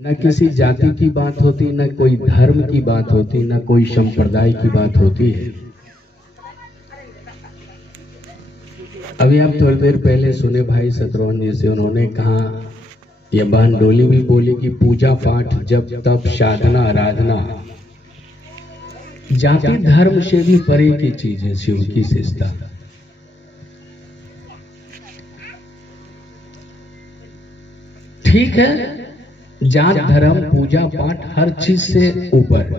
न किसी जाति की बात होती, न कोई धर्म की बात होती, न कोई संप्रदाय की बात होती है। अभी आप थोड़ी देर पहले सुने भाई शत्रुघ्न जी से, उन्होंने कहा, यह बहन डोली भी बोली कि पूजा पाठ जब तब साधना आराधना जाति धर्म से भी परे की चीज है। शिव की शिष्टता ठीक है, जात धर्म पूजा पाठ हर चीज से ऊपर।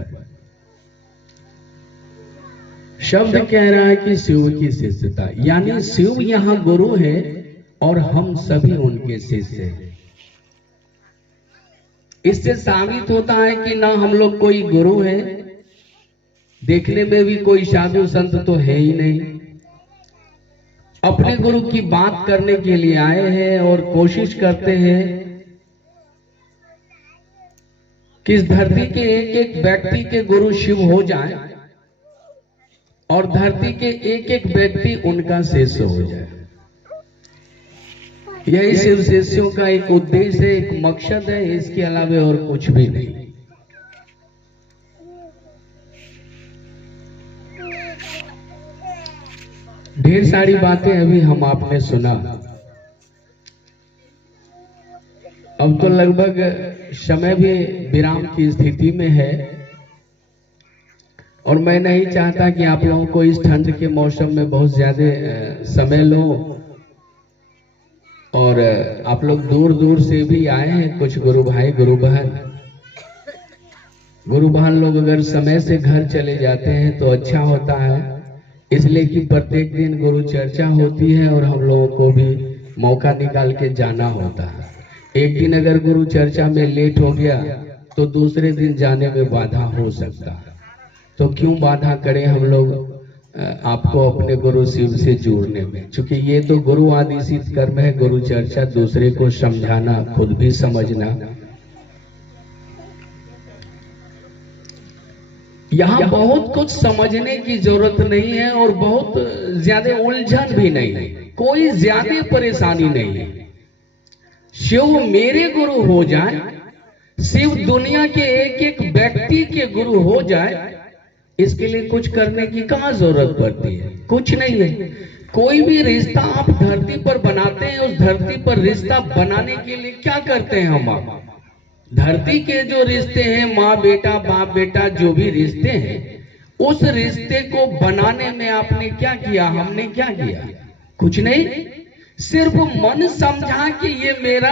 शब्द कह रहा है कि शिव की शिष्यता, यानी शिव यहाँ गुरु है और हम सभी उनके शिष्य हैं। इससे साबित होता है कि ना हम लोग कोई गुरु है, देखने में भी कोई साधु संत तो है ही नहीं। अपने गुरु की बात करने के लिए आए हैं और कोशिश करते हैं कि इस धरती के एक एक व्यक्ति के गुरु शिव हो जाए और धरती के एक एक व्यक्ति उनका शिष्य हो जाए। यही शिव शिष्यों का एक उद्देश्य है, एक मकसद है, इसके अलावा और कुछ भी नहीं। ढेर सारी बातें अभी हम आपने सुना। अब तो लगभग समय भी विराम की स्थिति में है और मैं नहीं चाहता कि आप लोगों को इस ठंड के मौसम में बहुत ज्यादा समय लो। और आप लोग दूर दूर से भी आए हैं, कुछ गुरु भाई गुरु बहन लोग अगर समय से घर चले जाते हैं तो अच्छा होता है, इसलिए कि प्रत्येक दिन गुरु चर्चा होती है और हम लोगों को भी मौका निकाल के जाना होता है। एक दिन अगर गुरु चर्चा में लेट हो गया तो दूसरे दिन जाने में बाधा हो सकता है, तो क्यों बाधा करें हम लोग आपको अपने गुरु शिव से जोड़ने में। क्योंकि ये तो गुरु आदेशित कर्म है, गुरु चर्चा, दूसरे को समझाना, खुद भी समझना। यहाँ बहुत कुछ समझने की जरूरत नहीं है और बहुत ज्यादा उलझन भी नहीं है, कोई ज्यादा परेशानी नहीं है। शिव मेरे गुरु हो जाए, शिव दुनिया के एक एक व्यक्ति के गुरु हो जाए, इसके लिए कुछ करने की कहाँ जरूरत पड़ती है? कुछ नहीं है। कोई भी रिश्ता आप धरती पर बनाते हैं, उस धरती पर रिश्ता बनाने के लिए क्या करते हैं हम? आप धरती के जो रिश्ते हैं, माँ बेटा बाप बेटा, जो भी रिश्ते हैं, उस रिश्ते को बनाने में आपने क्या किया, हमने क्या किया? कुछ नहीं। सिर्फ मन समझा कि ये मेरा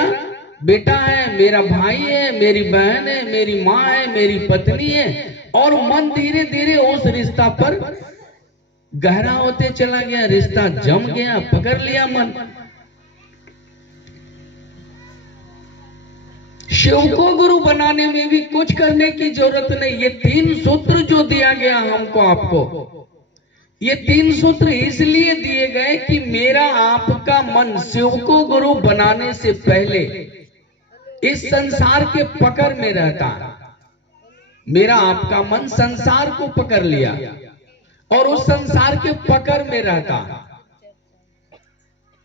बेटा है, मेरा भाई है, मेरी बहन है, मेरी माँ है, मेरी पत्नी है, और मन धीरे धीरे उस रिश्ता पर गहरा होते चला गया, रिश्ता जम गया, पकड़ लिया मन। शिव को गुरु बनाने में भी कुछ करने की जरूरत नहीं। ये 3 सूत्र जो दिया गया हमको आपको, ये 3 सूत्र इसलिए दिए गए कि मेरा आपका मन शिव को गुरु बनाने से पहले इस संसार के पकड़ में रहता है। मेरा आपका मन संसार को पकड़ लिया और उस संसार के पकड़ में रहता।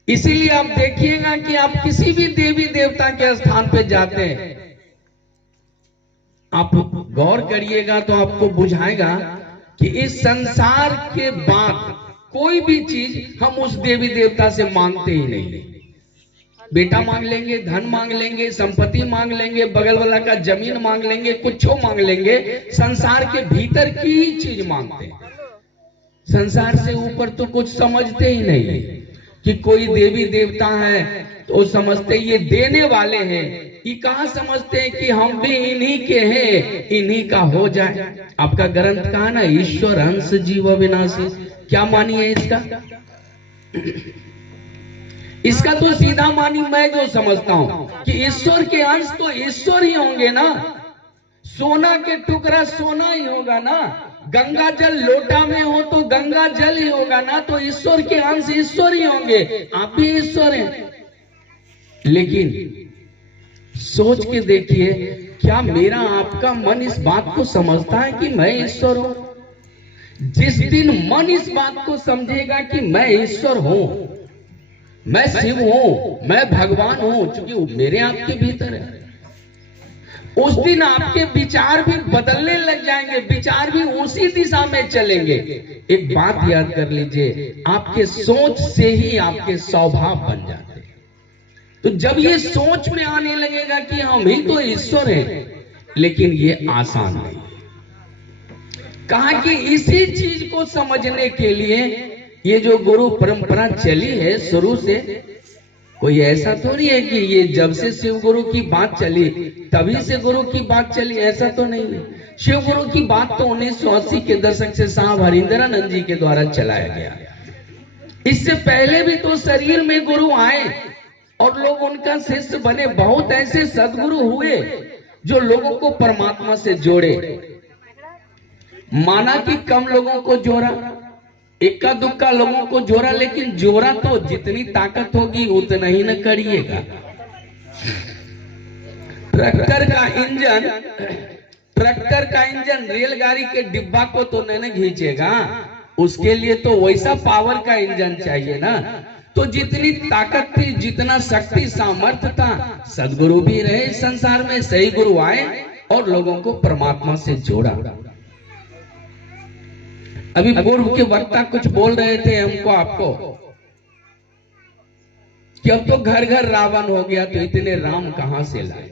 इसीलिए आप देखिएगा कि आप किसी भी देवी देवता के स्थान पे जाते हैं, आप गौर करिएगा तो आपको बुझाएगा कि इस संसार के बाद कोई भी चीज हम उस देवी देवता से मांगते ही नहीं। बेटा मांग लेंगे, धन मांग लेंगे, संपत्ति मांग लेंगे, बगल वाला का जमीन मांग लेंगे, कुछ मांग लेंगे, संसार के भीतर की ही चीज मांगते हैं। संसार से ऊपर तो कुछ समझते ही नहीं कि कोई देवी देवता है तो समझते ये देने वाले हैं। ये कहाँ समझते हैं कि हम भी इन्हीं के हैं, इन्हीं का हो जाए। आपका ग्रंथ कहा ना, ईश्वर अंश जीव विनाशी, क्या मानिए इसका? इसका तो सीधा मानी मैं जो समझता हूं कि ईश्वर के अंश तो ईश्वर ही होंगे ना। सोना के टुकड़ा सोना ही होगा ना, गंगा जल लोटा में हो तो गंगा जल ही होगा ना, तो ईश्वर के अंश ईश्वर ही होंगे। आप भी ईश्वर हैं। लेकिन सोच के देखिए, क्या मेरा आपका मन इस बात को समझता है कि मैं ईश्वर हूं? जिस दिन मन इस बात को समझेगा कि मैं ईश्वर हूं, मैं शिव हूं, मैं भगवान हूं, क्योंकि मेरे आपके भीतर है, उस दिन आपके विचार भी बदलने लग जाएंगे, विचार भी उसी दिशा में चलेंगे। एक बात याद कर लीजिए, आपके सोच से ही आपके स्वभाव बन जाते हैं। तो जब ये सोच में आने लगेगा कि हम ही तो ईश्वर हैं, लेकिन ये आसान नहीं। कहा कि इसी चीज को समझने के लिए ये जो गुरु परंपरा चली है शुरू से, कोई ऐसा थोड़ी है कि ये जब से शिव गुरु की बात चली तभी से गुरु की बात चली, ऐसा तो नहीं है। शिव गुरु की बात तो 1980 के दशक से साहब हरिंद्रानंद जी के द्वारा चलाया गया। इससे पहले भी तो शरीर में गुरु आए और लोग उनका शिष्य बने। बहुत ऐसे सदगुरु हुए जो लोगों को परमात्मा से जोड़े। माना कि कम लोगों को जोड़ा, इक्का दुक्का लोगों को जोड़ा, लेकिन जोड़ा तो जितनी ताकत होगी उतना ही न करिएगा। ट्रैक्टर का इंजन रेलगाड़ी के डिब्बा को तो नहीं खींचेगा, उसके लिए तो वैसा पावर का इंजन चाहिए ना। तो जितनी ताकत थी, जितना शक्ति सामर्थ्य था, सदगुरु भी रहे इस संसार में, सही गुरु आए और लोगों को परमात्मा से जोड़ा। अभी पूर्व के वक्ता कुछ बोल रहे थे हमको आपको कि अब तो घर घर रावण हो गया, तो इतने राम कहां से लाए।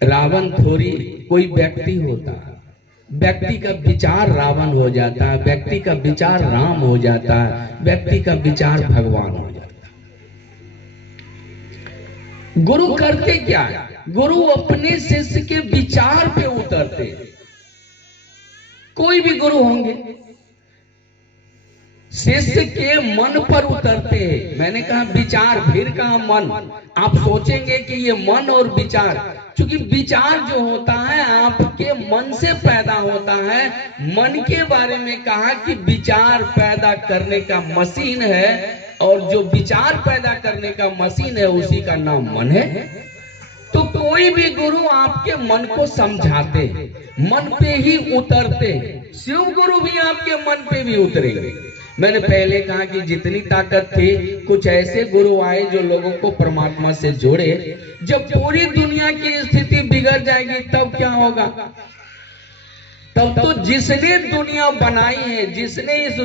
रावण थोड़ी कोई व्यक्ति होता, व्यक्ति का विचार रावण हो जाता है, व्यक्ति का विचार राम हो जाता है, व्यक्ति का विचार भगवान हो जाता है। गुरु करते क्या है? गुरु अपने शिष्य के विचार पे उतरते हैं। कोई भी गुरु होंगे शिष्य के मन पर उतरते हैं। मैंने कहा विचार, फिर कहा मन। आप सोचेंगे कि ये मन और विचार, क्योंकि विचार जो होता है आपके मन से पैदा होता है। मन के बारे में कहा कि विचार पैदा करने का मशीन है, और जो विचार पैदा करने का मशीन है उसी का नाम मन है। तो कोई भी गुरु आपके मन को समझाते, मन पे ही उतरते। शिव गुरु भी आपके मन पे भी उतरेंगे। मैंने पहले कहा कि जितनी ताकत थी, कुछ ऐसे गुरु आए जो लोगों को परमात्मा से जोड़े। जब पूरी दुनिया की स्थिति बिगड़ जाएगी तब क्या होगा? तब तो जिसने दुनिया बनाई है, जिसने इस